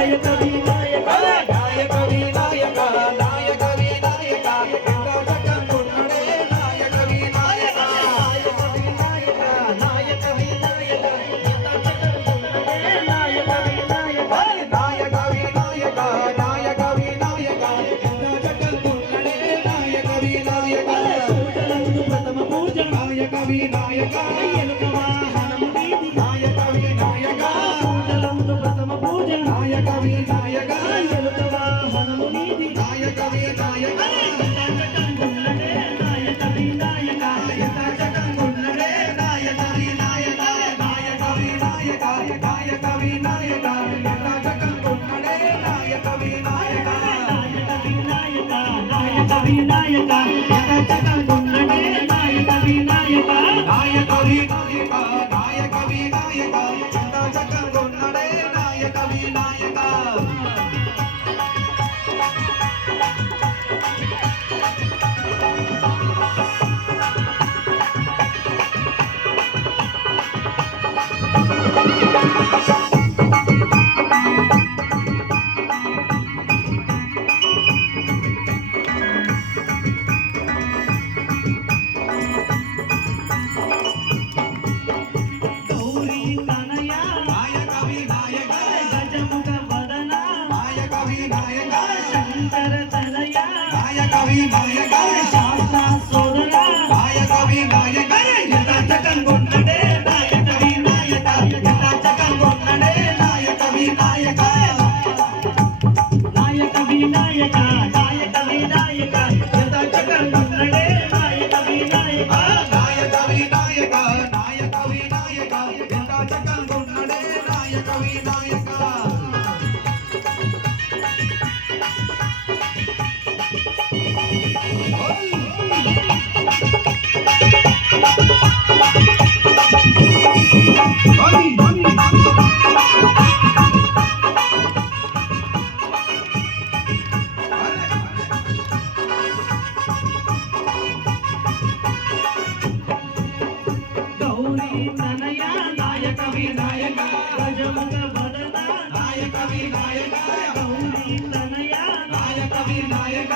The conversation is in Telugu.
నాయక వినాయక నాయక వినాయక నాయక వినాయక ఎంత చక్కగున్నడే నాయక వినాయక నాయక వినాయక నాయక వినాయక ఎంత చక్కగున్నడే నాయక వినాయక నాయక వినాయక నాయక వినాయక ఎంత చక్కగున్నడే నాయక వినాయక పూజలందు ప్రథమ పూజ నాయక వినాయక ఎలుక వాహనము నీది నాయక వినాయక పూజలందు ప్రథమ పూజ నాయక వినాయక ఎలుక వాహనము నీది నాయక వినాయక చక్కగున్నడే నాయక వినాయక ఎంత చక్కగున్నడే నాయక వినాయక నాయక వినాయక నాయక వినాయక ఎంత చక్కగున్నడే నాయక వినాయక నాయక వినాయక నాయక వినాయక ఎంత చక్కగున్నడే నాయక వినాయక నాయక వినాయక నాయక వినాయక ఎంత చక్కగున్నడే నాయక వినాయక గౌరీ తనయ నాయక వినాయక గజముఖ వదన నాయక వినాయక శంకర తనయ నాయక వినాయక శాస్త్ర సోదర నాయక వినాయక ఎంత చక్కగున్నడే నాయక వినాయక ఎంత చక్కగున్నడే నాయక వినాయక నాయక వినాయక నాయక వినాయక ఎంత చక్కగున్నడే నాయక వినాయక నాయక వినాయక నాయక వినాయక ఎంత చక్కగున్నడే నాయక వినాయక గౌరీ తనయ నాయక వినాయక గజముఖ వదన నాయక వినాయక గౌరీ తనయ నాయక వినాయక